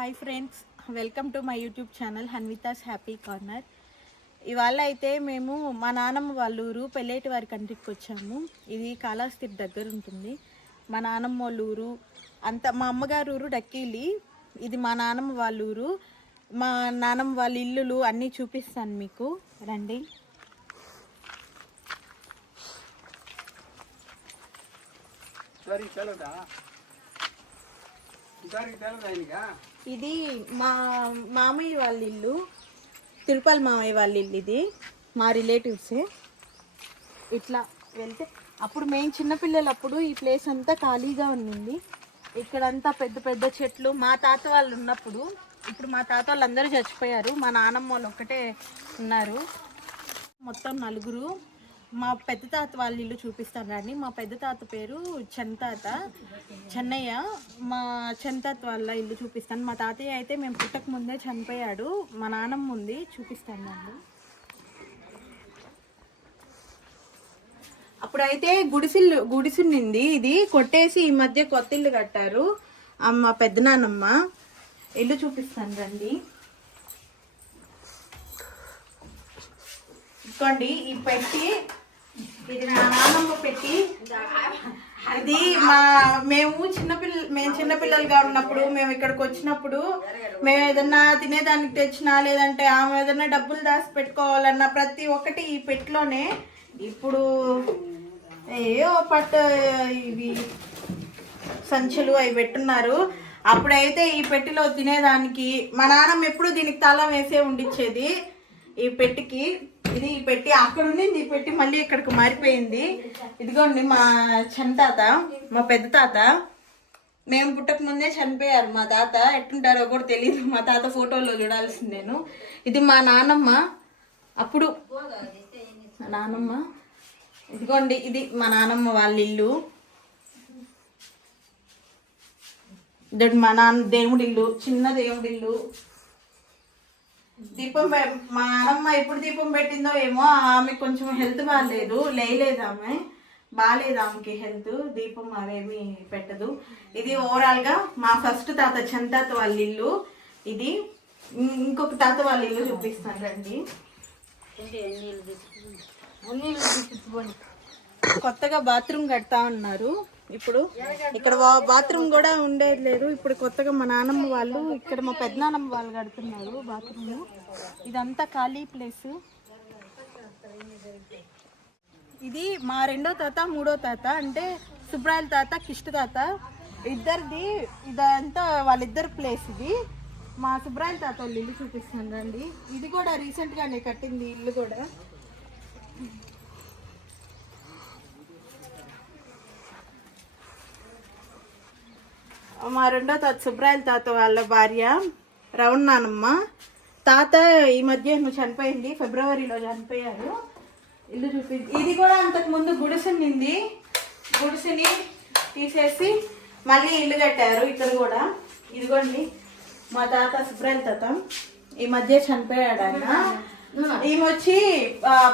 Hi friends, welcome to my YouTube channel Hanvitha's Happy Corner. ఇవాళ అయితే మేము మా నాన్నమ్మ వాళ్ళ ఊరు పెళ్ళేటి వారి కంటికి వచ్చాము. ఇది కాళహస్తి దగ్గర ఉంటుంది. మా నాన్నమ్మ వాళ్ళ ఊరు అంతా, మా అమ్మగారు ఊరు డక్కీలి. ఇది మా నాన్నమ్మ వాళ్ళ ఊరు. మా నాన్నమ్మ వాళ్ళ ఇల్లులు అన్నీ చూపిస్తాను మీకు, రండి. ఇది మా మామయ్య వాళ్ళ ఇల్లు, తిరుపతి మామయ్య వాళ్ళ ఇల్లు. ఇది మా రిలేటివ్సే. ఇట్లా వెళ్తే అప్పుడు మేము చిన్నపిల్లలప్పుడు ఈ ప్లేస్ అంతా ఖాళీగా ఉండింది. ఇక్కడంతా పెద్ద పెద్ద చెట్లు. మా తాత వాళ్ళు ఉన్నప్పుడు, ఇప్పుడు మా తాత వాళ్ళు అందరూ చచ్చిపోయారు. మా నాన్నమ్మ వాళ్ళు ఒక్కటే ఉన్నారు. మొత్తం నలుగురు. మా పెద్ద తాత వాళ్ళ ఇల్లు చూపిస్తాను రండి. మా పెద్ద తాత పేరు చెన్నయ్య. మా చెంతాత వాళ్ళ ఇల్లు చూపిస్తాను. మా తాతయ్య అయితే మేము పుట్టక ముందే చనిపోయాడు. మా నాన్నమ్మ ఉంది, చూపిస్తాను రండి. అప్పుడైతే గుడిసుండింది. ఇది కొట్టేసి ఈ మధ్య కొత్త ఇల్లు కట్టారు. మా పెద్ద నాన్నమ్మ ఇల్లు చూపిస్తాను రండి. ఇదిగోండి ఈ పెట్టి, ఇది మా నాన్నమ్మ పెట్టి. ఇది మేము చిన్నపిల్లలుగా ఉన్నప్పుడు, మేము ఇక్కడికి వచ్చినప్పుడు, మేము ఏదన్నా తినేదానికి తెచ్చినా, లేదంటే ఆమె ఏదన్నా డబ్బులు దాచి పెట్టుకోవాలన్నా ప్రతి ఒక్కటి ఈ పెట్టిలోనే. ఇప్పుడు ఏవో ఇవి సంచులు అవి పెట్టున్నారు. అప్పుడైతే ఈ పెట్టిలో తినేదానికి మా నాన్నమ్మ ఎప్పుడు దీనికి తాళం వేసే ఉండిచ్చేది ఈ పెట్టికి. ఇది ఈ పెట్టి అక్కడ ఉండింది. ఈ పెట్టి మళ్ళీ ఇక్కడికి మారిపోయింది. ఇదిగోండి మా తాత, మా పెద్ద తాత. మేము పుట్టక ముందే చనిపోయారు. మా తాత ఎట్టుంటారో కూడా తెలియదు. మా తాత ఫోటోలో చూడాల్సింది నేను. ఇది మా నాన్నమ్మ అప్పుడు నాన్నమ్మ. ఇదిగోండి ఇది మా నాన్నమ్మ వాళ్ళ ఇల్లు. ఇది మా నాన్న దేవుడి ఇల్లు, చిన్న దేవుడి ఇల్లు. దీపం మా నాన్నమ్మ ఎప్పుడు దీపం పెట్టిందో ఏమో. ఆమె కొంచెం హెల్త్ బాగాలేదు, లేయలేదు. ఆమె బాగాలేదు, ఆమెకి హెల్త్. దీపం అవేమి పెట్టదు. ఇది ఓవరాల్ గా మా ఫస్ట్ తాత చెంతాత వాళ్ళ ఇల్లు. ఇది ఇంకొక తాత వాళ్ళ ఇల్లు చూపిస్తాను రండి. కొత్తగా బాత్రూమ్ కడతా ఉన్నారు. ఇప్పుడు ఇక్కడ బాత్రూమ్ కూడా ఉండేది లేదు. ఇప్పుడు కొత్తగా మా నాన్నమ్మ వాళ్ళు, ఇక్కడ మా పెద్ద నాన్నమ్మ వాళ్ళు కడుతున్నారు బాత్రూమ్. ఇదంతా ఖాళీ ప్లేస్. ఇది మా రెండో తాత, మూడో తాత, అంటే సుబ్రాయల తాత, కిష్ట తాత ఇద్దరిది. ఇదంతా వాళ్ళిద్దరు ప్లేస్. ఇది మా సుబ్రాయల తాత వాళ్ళు ఇల్లు చూపిస్తాను రండి. ఇది కూడా రీసెంట్ గానే కట్టింది ఇల్లు కూడా. మా రెండో తాత సుబ్రాయల తాత వాళ్ళ భార్య రవణ నానమ్మ. తాత ఈ మధ్య చనిపోయింది, ఫిబ్రవరిలో చనిపోయారు. ఇల్లు చూపించి ఇది కూడా అంతకు ముందు గుడిసెనింది. గుడిసెని తీసేసి మళ్ళీ ఇల్లు కట్టారు ఇక్కడ కూడా. ఇదిగోండి మా తాత సుబ్రాయల తాత ఈ మధ్య చనిపోయాడు ఆయన. ఈమె వచ్చి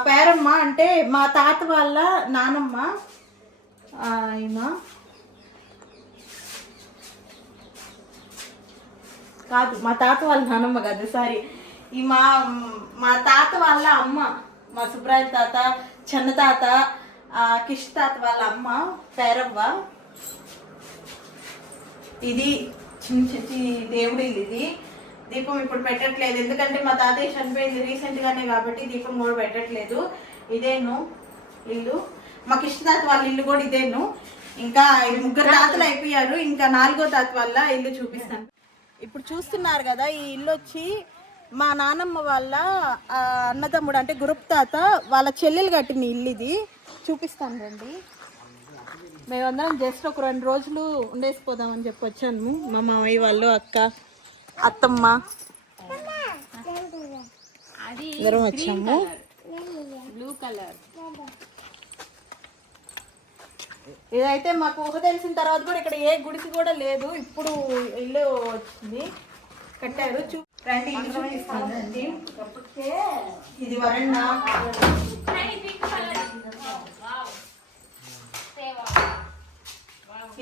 పేరమ్మ, అంటే మా తాత వాళ్ళ నానమ్మ. ఈమె కాదు, మా తాత వాళ్ళ నానమ్మ కాదు, సారీ. ఈ మా తాత వాళ్ళ అమ్మ, మా సుబ్రాయల తాత, చిన్న తాత, కిష్ట తాత వాళ్ళ అమ్మ పేరవ్వ. ఇది చిన్న దేవుడి ఇల్లు. ఇది దీపం ఇప్పుడు పెట్టట్లేదు, ఎందుకంటే మా తాతయ్య చనిపోయింది రీసెంట్ గానే కాబట్టి దీపం కూడా పెట్టట్లేదు. ఇదేను ఇల్లు. మా కిష్ట తాత వాళ్ళ ఇల్లు కూడా ఇదేను. ఇంకా ముగ్గురు తాతలు అయిపోయారు. ఇంకా నాలుగో తాత వాళ్ళ ఇల్లు చూపిస్తాను. ఇప్పుడు చూస్తున్నారు కదా, ఈ ఇల్లు వచ్చి మా నాన్నమ్మ వాళ్ళ అన్నదమ్ముడు, అంటే గురుపు తాత వాళ్ళ చెల్లెలు కట్టిన ఇల్లు. ఇది చూపిస్తాను రండి. మేమందరం జస్ట్ ఒక 2 రోజులు ఉండేసిపోదామని చెప్పి వచ్చాను. మా మామయ్య వాళ్ళు, అక్క, అత్తమ్మ అందరం వచ్చాము. Blue colour. ఇదైతే మాకు ఊహ తెలిసిన తర్వాత కూడా ఇక్కడ ఏ గుడిసి కూడా లేదు. ఇప్పుడు ఇల్లు వచ్చింది, కట్టారు. రండి ఇల్లు చూపిస్తాను రండి. ఇది వరండా.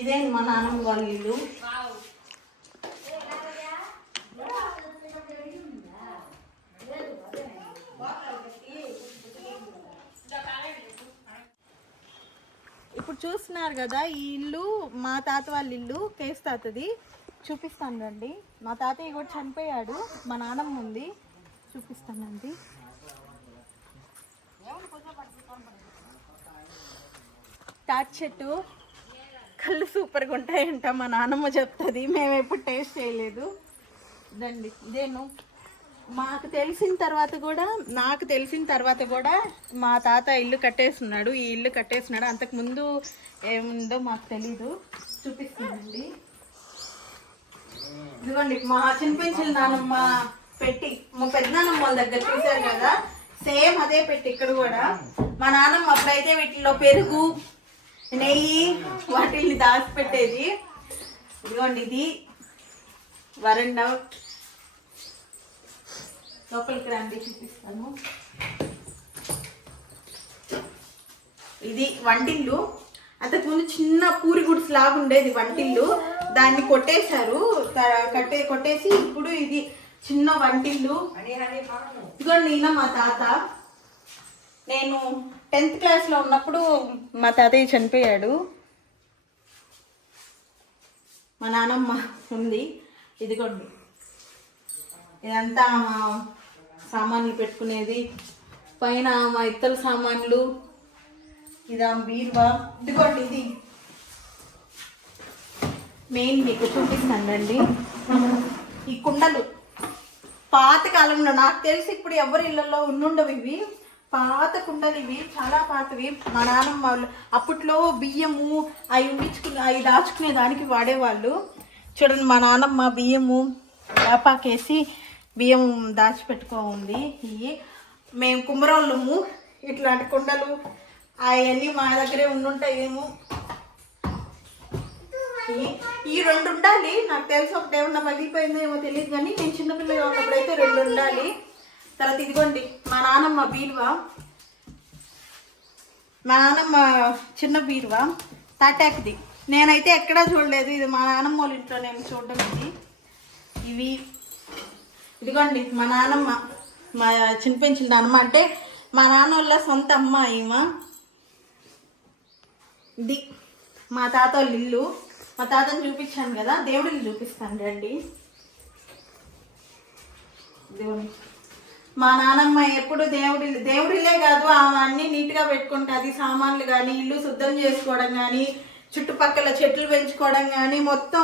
ఇదే మా నాన్నమ్మ వాళ్ళ ఇల్లు. ఇప్పుడు చూస్తున్నారు కదా, ఈ ఇల్లు మా తాత వాళ్ళ ఇల్లు, కేసు తాతది. చూపిస్తాను రండి. మా తాతయ్య కూడా చనిపోయాడు, మా నాన్నమ్మ ఉంది, చూపిస్తానండి. తాటి చెట్టు కళ్ళు సూపర్గా ఉంటాయంట, మా నాన్నమ్మ చెప్తుంది, మేము ఎప్పుడు టేస్ట్ చేయలేదు. దండి ఇదేను. నాకు తెలిసిన తర్వాత కూడా మా తాత ఇల్లు కట్టేస్తున్నాడు, ఈ ఇల్లు కట్టేస్తున్నాడు. అంతకుముందు ఏముందో మాకు తెలీదు. చూపిస్తానండి. ఇదిగోండి మా చిన్నపెంచుల నానమ్మ పెట్టి, మా పెద్దనాన్నమ్మ వాళ్ళ దగ్గర చూశారు కదా, సేమ్ అదే పెట్టి ఇక్కడ కూడా. మా నాన్నమ్మ అప్పుడైతే వీటిలో పెరుగు, నెయ్యి వాటిల్ని దాచిపెట్టేది. ఇదిగోండి ఇది వరండా. లోపలికి రండి, చూపిస్తాను. ఇది వంటిల్లు. అంతకుముందు చిన్న పూరి గుడిస్ లాగా ఉండేది వంటిల్లు, దాన్ని కొట్టేశారు. కొట్టేసి ఇప్పుడు ఇది చిన్న వంటిల్లు. ఇదిగోండి ఈయన మా తాత. నేను 10th క్లాస్లో ఉన్నప్పుడు మా తాతయ్య చనిపోయాడు. మా నాన్నమ్మ ఉంది. ఇదిగోండి ఇదంతా మా సామాన్లు పెట్టుకునేది, పైన మా ఇత్తల సామాన్లు, ఇదా బీరువా. ఇదిగోండి ఇది మెయిన్, మీకు చూపిస్తాను రండి. ఈ కుండలు పాత కాలంలో, నాకు తెలిసి ఇప్పుడు ఎవరి ఇళ్ళల్లో ఉండుండవు ఇవి, పాత కుండలు ఇవి, చాలా పాతవి. మా నాన్నమ్మ వాళ్ళు అప్పట్లో బియ్యము అవి దాచుకునే దానికి వాడేవాళ్ళు. చూడండి మా నాన్నమ్మ బియ్యము వేపాకేసి బియ్యం దాచిపెట్టుకోండి. ఇవి మేము కుమ్మరోళ్ళము, ఇట్లాంటి కుండలు అవన్నీ మా దగ్గరే ఉండుంటాయేమో. ఈ 2 ఉండాలి, నాకు తెలిసి ఒకటి ఏమన్నా పగిలిపోయిందో ఏమో తెలియదు, కానీ నేను చిన్నపిల్లగా ఉన్నప్పుడైతే 2 ఉండాలి. తర్వాత ఇదిగోండి మా నాన్నమ్మ బీరువా, మా నాన్నమ్మ చిన్న బీరువా తాటాకుది. నేనైతే ఎక్కడా చూడలేదు, ఇది మా నాన్నమ్మ వాళ్ళ ఇంట్లో నేను చూడడం. ఇవి ఇదిగోండి మా నాన్నమ్మ, మా చిన్నపెంచిన నాన్నమ్మ, అంటే మా నాన్న వాళ్ళ సొంత అమ్మ ఈమె. ఇది మా తాత వాళ్ళ ఇల్లు. మా తాతని చూపించాను కదా, దేవుడిని చూపిస్తాను రండి. దేవుడి మా నాన్నమ్మ ఎప్పుడు దేవుడిలే కాదు, ఆమె అన్నీ నీట్గా పెట్టుకుంటుంది. సామాన్లు కానీ, ఇల్లు శుద్ధం చేసుకోవడం కానీ, చుట్టుపక్కల చెట్లు పెంచుకోవడం కానీ, మొత్తం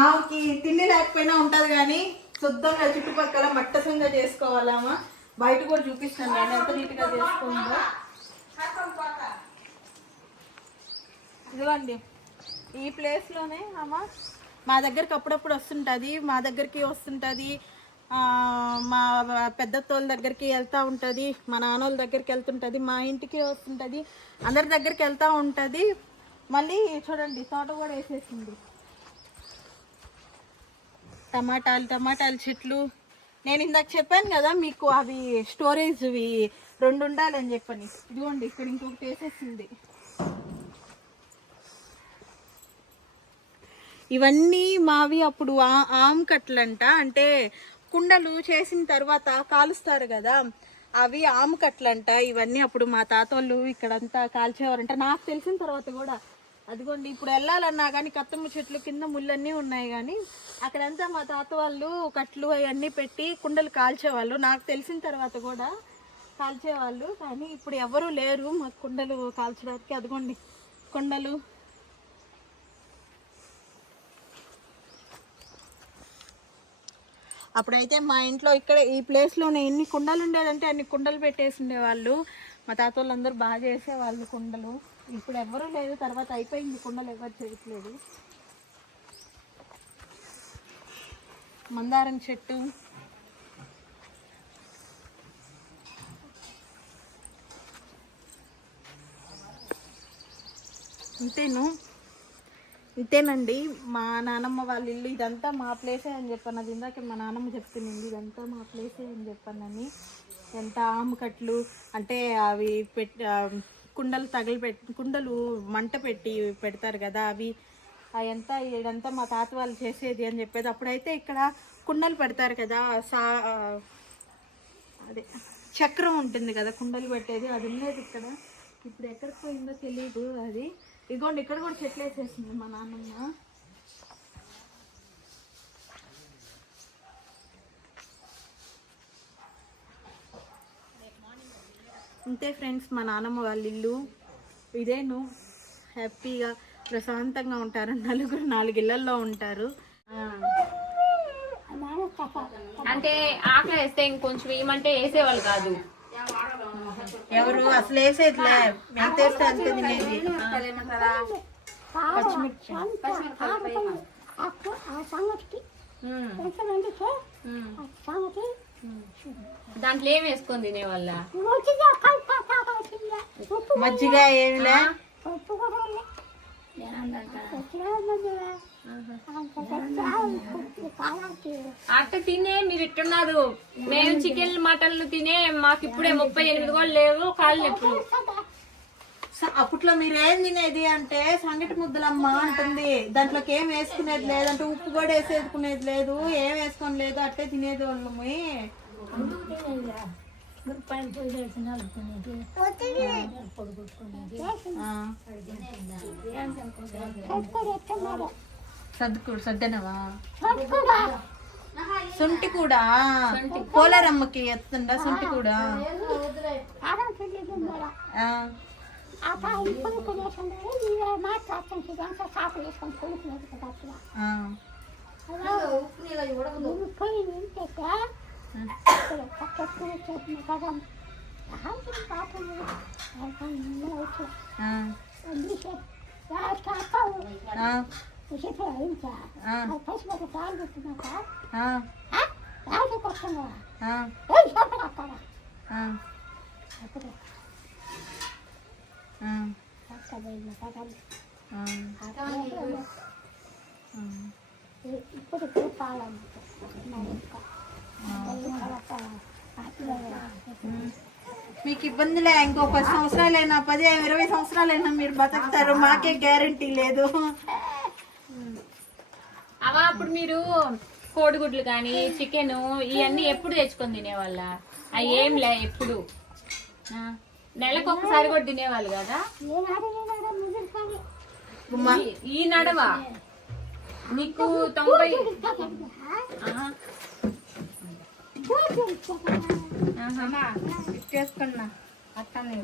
ఆమెకి తిండి లేకపోయినా ఉంటుంది, కానీ శుద్ధంగా చుట్టుపక్కల మట్టసంగా చేసుకోవాలమ్మా. బయట కూడా చూపిస్తాను కానీ ఎంత నీట్గా చేసుకుందో. ఇదిగోండి ఈ ప్లేస్లోనే అమ్మ మా దగ్గరికి అప్పుడప్పుడు వస్తుంటుంది, మా దగ్గరికి వస్తుంటుంది, మా పెద్దతోళ్ళ దగ్గరికి వెళ్తూ ఉంటుంది, మా నాన్నోళ్ళ దగ్గరికి వెళ్తుంటుంది, మా ఇంటికి వస్తుంటుంది, అందరి దగ్గరికి వెళ్తూ ఉంటుంది. మళ్ళీ చూడండి తోట కూడా వేసేసింది. టమాటాలు చెట్లు. నేను ఇందాక చెప్పాను కదా మీకు, అవి స్టోరేజ్వి 2 ఉండాలని చెప్పని. ఇదిగోండి ఇక్కడ ఇంకొకటి వేసేసింది. ఇవన్నీ మావి అప్పుడు ఆమ్ కట్లంట, అంటే కుండలు చేసిన తర్వాత కాలుస్తారు కదా, అవి ఆము కట్లంట. ఇవన్నీ అప్పుడు మా తాతోళ్ళు ఇక్కడంతా కాల్చేవారంట, నాకు తెలిసిన తర్వాత కూడా. అదిగోండి ఇప్పుడు వెళ్ళాలన్నా కానీ కత్తమ్మ చెట్లు కింద ముళ్ళన్నీ ఉన్నాయి, కానీ అక్కడంతా మా తాత వాళ్ళు కట్లు అవన్నీ పెట్టి కుండలు కాల్చేవాళ్ళు. నాకు తెలిసిన తర్వాత కూడా కాల్చేవాళ్ళు, కానీ ఇప్పుడు ఎవరు లేరు మాకు కుండలు కాల్చడానికి. అదిగోండి కుండలు. అప్పుడైతే మా ఇంట్లో ఇక్కడ ఈ ప్లేస్లోనే ఎన్ని కుండలు ఉండేదంటే అన్ని కుండలు పెట్టేసి ఉండేవాళ్ళు. మా తాత వాళ్ళందరూ బాగా చేసేవాళ్ళు కుండలు. ఇప్పుడు ఎవరూ లేదు, తర్వాత అయిపోయింది, కుండలు ఎవరు చేయట్లేదు. మందారం చెట్టు. ఇంతేనండి మా నానమ్మ వాళ్ళ ఇల్లు. ఇదంతా మా ప్లేసే అని చెప్పాను, అది ఇందాక మా నాన్నమ్మ చెప్తుంది, ఇదంతా మా ప్లేసే అని చెప్పానని. ఎంత ఆముకట్లు అంటే అవి కుండలు మంట పెట్టి పెడతారు కదా, అవి అదంతా ఇదంతా మా తాత వాళ్ళు చేసేది అని చెప్పేది. అప్పుడైతే ఇక్కడ కుండలు పెడతారు కదా, అదే చక్రం ఉంటుంది కదా కుండలు పెట్టేది, అది ఉండేది ఇక్కడ. ఇప్పుడు ఎక్కడికి పోయిందో తెలియదు అది. ఇదిగోండి ఇక్కడ కూడా చెట్లు వేసేసింది మా నాన్నమ్మ. అంతే ఫ్రెండ్స్, మా నాన్నమ్మ వాళ్ళ ఇల్లు ఇదేను. హ్యాపీగా ప్రశాంతంగా ఉంటారు. నలుగురు 4 ఇళ్లల్లో ఉంటారు. అంటే ఆకలి వేస్తే ఇంకొంచెం ఏమంటే వేసేవాళ్ళు కాదు. ఎవరు అసలు వేసేదిలే, ఎంత వేస్తే అంత తినేది. పచ్చిమిర్చి దాంట్లో ఏం వేసుకొని తినేవాళ్ళ? మజ్జిగ ఏమిలే. అట్ట తినే మీరు ఇట్టున్నారు. మేము చికెన్ మటన్లు తినే మాకు ఇప్పుడే 38 కూడా లేవు, కాళ్ళు నొప్పులు. అప్పట్లో మీరు ఏం తినేది అంటే సంగటి ముద్దలమ్మ అంటుంది. దాంట్లోకి ఏం వేసుకునేది లేదు, అంటే ఉప్పు కూడా వేసేసుకునేది లేదు, ఏం వేసుకొని లేదు, అట్టే తినేది వాళ్ళము. సద్దనవా సొంటి కూడా పోలేరమ్మకి ఎత్తుండ సొంటి కూడా. మీకు ఇబ్బందిలే, ఇంకో 10 సంవత్సరాలైనా 10-20 సంవత్సరాలైనా మీరు బతుకుతారు, మాకే గ్యారంటీ లేదు. అవా అప్పుడు మీరు కోడిగుడ్లు కానీ చికెన్ ఇవన్నీ ఎప్పుడు తెచ్చుకొని తినేవాళ్ళ? అవి ఏం లే, ఎప్పుడు నెలకు ఒకసారి కూడా తినేవాళ్ళు కదా. ఈ నడవా నీకు 90 చేసుకున్నా అట్టానే.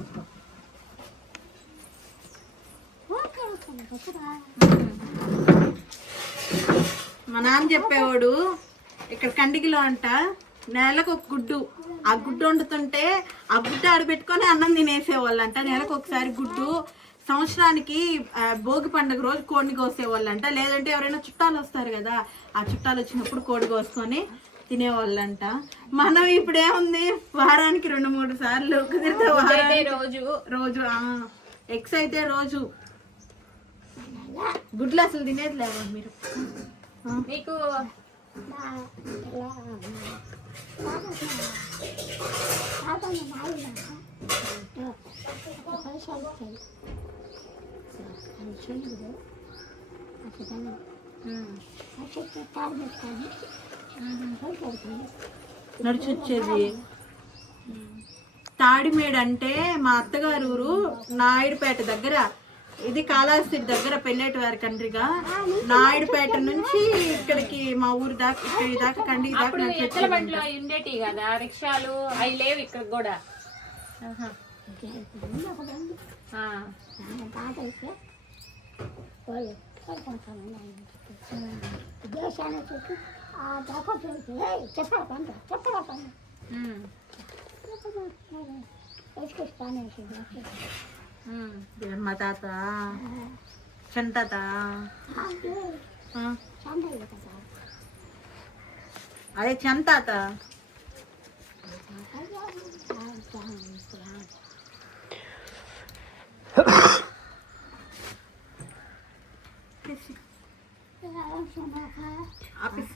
మా నాన్న చెప్పేవాడు, ఇక్కడ కండికిలో అంట నెలకు ఒక గుడ్డు, ఆ గుడ్డు వండుతుంటే ఆ గుడ్డు ఆడబెట్టుకొని అన్నం తినేసేవాళ్ళంట. నెలకు ఒకసారి గుడ్డు, సంవత్సరానికి భోగి పండుగ రోజు కోడిని కోసేవాళ్ళంట. లేదంటే ఎవరైనా చుట్టాలు వస్తారు కదా, ఆ చుట్టాలు వచ్చినప్పుడు కోడి కోసుకొని తినేవాళ్ళంట. మనం ఇప్పుడు ఏముంది, వారానికి 2-3 సార్లు కుదిరితే రోజు ఎగ్స్ అయితే రోజు. గుడ్లు అసలు తినేది లేవా మీరు? మీకు నడిచొచ్చేది. తాడిమేడు అంటే మా అత్తగారు ఊరు నాయుడుపేట దగ్గర. ఇది కాళహస్తి దగ్గర, పెళ్ళేటి వారి కండ్రిగా. నాయుడుపేట నుంచి ఇక్కడికి మా ఊరు దాకా, ఇక్కడి దాకా కండి దాకా ఎత్తల బండ్లు ఉండేటి కదా, రిక్షాలు అవి లేవు ఇక్కడ కూడా. మా తాత చంటాత అదే చంతాత. ఆఫీస్